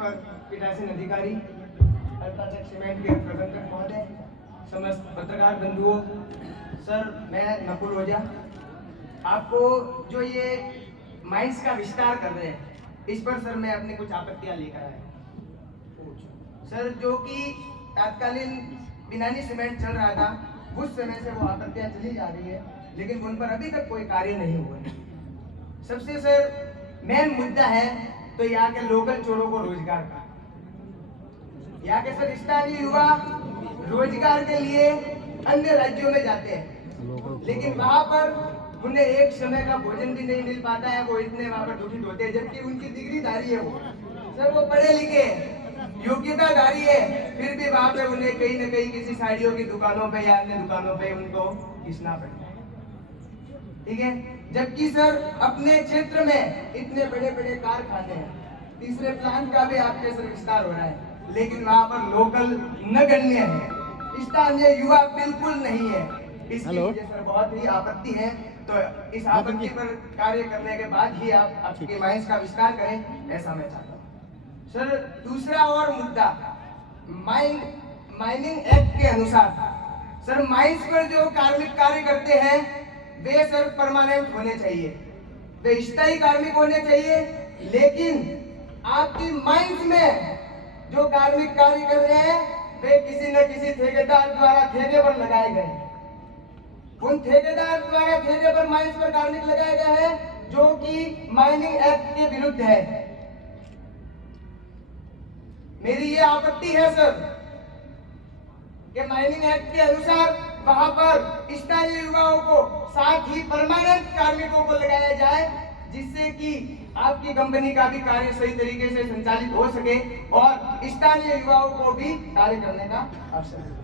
पर पीठासीन अधिकारी, अल्ट्राटेक सीमेंट के प्रबंधक महोदय, समस्त पत्रकार बंधुओं, सर मैं नकुल ओझा आपको जो ये माइंस का विस्तार कर रहे हैं इस पर सर मैं अपनी कुछ आपत्तियां लेकर आया। सर जो कि तत्कालीन बिनानी सीमेंट चल रहा था उस समय से वो आपत्तियां चली जा रही है, लेकिन उन पर अभी तक कोई कार्य नहीं हुआ है। सबसे सर मेन मुद्दा है तो यहाँ के लोकल चोरों को रोजगार का। यहाँ के सर स्थानीय युवा रोजगार के लिए अन्य राज्यों में जाते हैं, लेकिन वहां पर उन्हें एक समय का भोजन भी नहीं मिल पाता है। वो इतने वहां पर दुखित होते हैं, जबकि उनकी डिग्रीधारी है वो सर, वो पढ़े लिखे योग्यताधारी है, फिर भी वहां पे उन्हें कहीं न कहीं किसी साड़ियों की दुकानों पे या अन्य दुकानों पे उनको घिसना पड़ता है। ठीक है, जबकि सर अपने क्षेत्र में इतने बड़े बड़े कारखाने हैं, तीसरे प्लांट का भी आपके सर विस्तार हो रहा है, लेकिन वहां पर लोकल नगण्य है, स्थानीय युवा बिल्कुल नहीं है। इसकी मुझे सर बहुत ही आपत्ति है। तो इस आपत्ति पर कार्य करने के बाद ही आप आपके माइंस का विस्तार करें, ऐसा मैं चाहता हूँ। सर दूसरा और मुद्दा, माइनिंग एक्ट के अनुसार सर माइंस पर जो कार्मिक कार्य करते हैं वे सर परमानेंट होने चाहिए, वे स्थायी कार्मिक होने चाहिए। लेकिन आपकी माइंस में जो कार्मिक कार्य कर रहे हैं वे किसी न किसी ठेकेदार द्वारा ठेके पर लगाए गए। उन ठेकेदार द्वारा ठेके पर माइंस पर कार्मिक लगाए गए हैं जो कि माइनिंग एक्ट के विरुद्ध है। मेरी ये आपत्ति है सर कि माइनिंग एक्ट के अनुसार वहां पर स्थानीय युवाओं को साथ ही परमानेंट कार्मिकों को लगाया जाए, जिससे कि आपकी कंपनी का भी कार्य सही तरीके से संचालित हो सके और स्थानीय युवाओं को भी कार्य करने का अवसर मिले।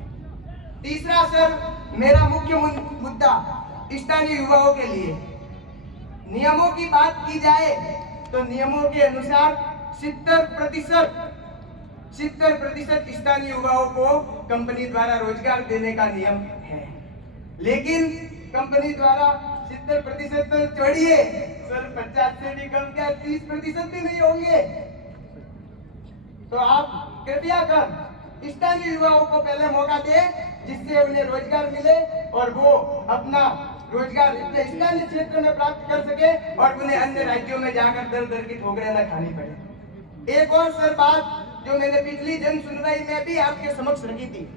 तीसरा सर मेरा मुख्य मुद्दा स्थानीय युवाओं के लिए नियमों की बात की जाए तो नियमों के अनुसार 70% स्थानीय युवाओं को कंपनी द्वारा रोजगार देने का नियम है, लेकिन कंपनी द्वारा 70% तो छोड़िए सर, 50 से भी कम क्या 30% भी नहीं होंगे। तो आप कृपया कर स्थानीय युवाओं को पहले मौका दें, जिससे उन्हें रोजगार मिले और वो अपना रोजगार अपने स्थानीय क्षेत्र में प्राप्त कर सके और उन्हें अन्य राज्यों में जाकर दर दर की ठोकरें न खानी पड़े। एक और सर बात जो मैंने पिछली जन सुनवाई में भी आपके समक्ष रखी थी,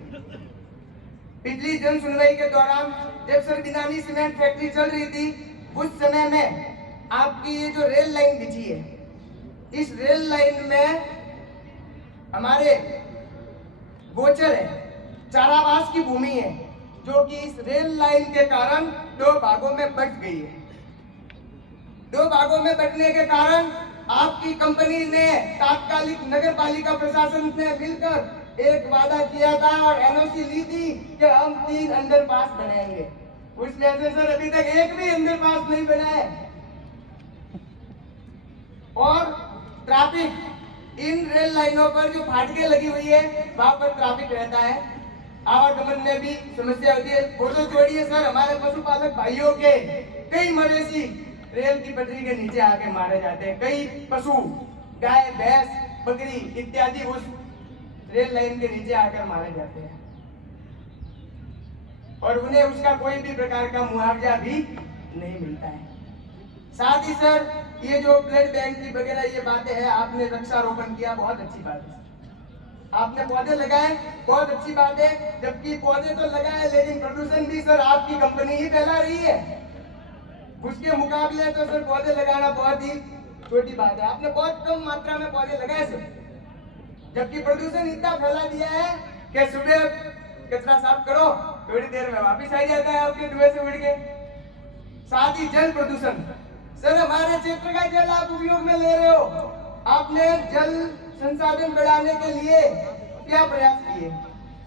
पिछली जन सुनवाई के दौरान जब सर बिनानी सीमेंट फैक्ट्री चल रही थी उस समय में आपकी ये जो रेल लाइन बिछी है, इस रेल लाइन में हमारे गोचर है, चारावास की भूमि है, जो कि इस रेल लाइन के कारण 2 भागों में बंट गई है। 2 भागों में बंटने के कारण आपकी कंपनी ने तात्कालिक नगर पालिका प्रशासन से मिलकर एक वादा किया था और एनओसी ली थी कि हम 3 अंडरपास बनाएंगे। उस वजह से सर अभी तक एक भी अंडरपास नहीं बना है। और ट्रैफिक इन रेल लाइनों पर जो फाटकें लगी हुई है वहां पर ट्रैफिक रहता है, आवागमन में भी समस्या होती है। फोटो जोड़िए सर, हमारे पशुपालक भाइयों के कई मवेशी रेल की पटरी के नीचे आके मारे जाते हैं, कई पशु गाय भैंस बकरी इत्यादि उस रेल लाइन के नीचे आकर मारे जाते हैं और उन्हें उसका कोई भी प्रकार का मुआवजा भी नहीं मिलता है। साथ ही सर ये जो ब्लड बैंक की वगैरह ये बातें हैं, आपने वृक्षारोपण किया, बहुत अच्छी बात है। आपने पौधे लगाए, बहुत अच्छी बात है, जबकि पौधे तो लगाए लेकिन प्रदूषण भी सर आपकी कंपनी ही फैला रही है। उसके मुकाबले तो सर पौधे लगाना बहुत ही छोटी बात है। आपने बहुत कम मात्रा में पौधे लगाए सर, जबकि प्रदूषण इतना फैला दिया है कि सुबह कचरा साफ करो, थोड़ी देर में वापिस आ जाता है आपके धुएं से उड़ के। साथ ही जल प्रदूषण, सर हमारे क्षेत्र का जल आप उपयोग में ले रहे हो, आपने जल संसाधन बढ़ाने के लिए क्या प्रयास किए?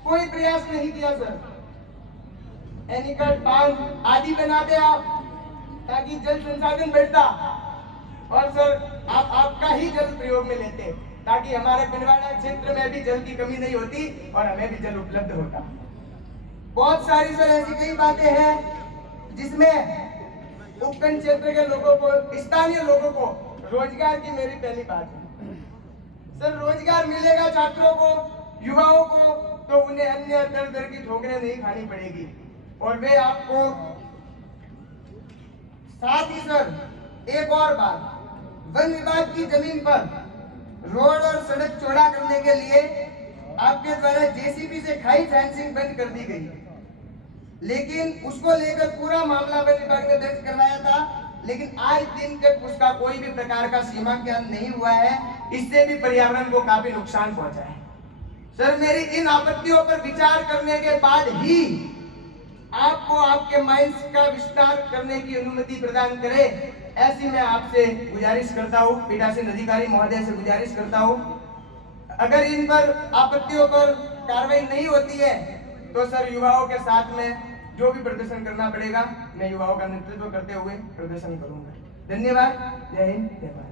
कोई प्रयास नहीं किया सर। एनीकट बांध आदि बनाते आप ताकि जल संसाधन बढ़ता और सर आप आपका ही जल प्रयोग में लेते ताकि हमारे पिंडवाड़ा क्षेत्र में भी जल की कमी नहीं होती और हमें भी जल उपलब्ध होता। बहुत सारी सर ऐसी कई बातें हैं जिसमें उपखंड क्षेत्र के लोगों को, स्थानीय लोगों को रोजगार की मेरी पहली बात है। सर रोजगार मिलेगा छात्रों को, युवाओं को, तो उन्हें अन्य तरह की ठोकरें नहीं खानी पड़ेगी। और वे आपको साथ ही सर एक और बात, वन विभाग की जमीन पर रोड और सड़क चौड़ा करने के लिए आपके द्वारा जेसीबी से खाई फेंसिंग बंद कर दी गई, लेकिन उसको लेकर पूरा मामला वन विभाग ने दर्ज करवाया था, लेकिन आज दिन तक उसका कोई भी प्रकार का सीमांकन नहीं हुआ है। इससे भी पर्यावरण को काफी नुकसान पहुंचा है। सर मेरी इन आपत्तियों पर विचार करने के बाद ही आपको आपके माइंस का विस्तार करने की अनुमति प्रदान करे, ऐसी मैं आपसे गुजारिश करता हूँ, पीठासीन अधिकारी महोदय से गुजारिश करता हूँ। अगर इन पर आपत्तियों पर कार्रवाई नहीं होती है तो सर युवाओं के साथ में जो भी प्रदर्शन करना पड़ेगा, मैं युवाओं का नेतृत्व करते हुए प्रदर्शन करूंगा। धन्यवाद। जय हिंद, जय भारत।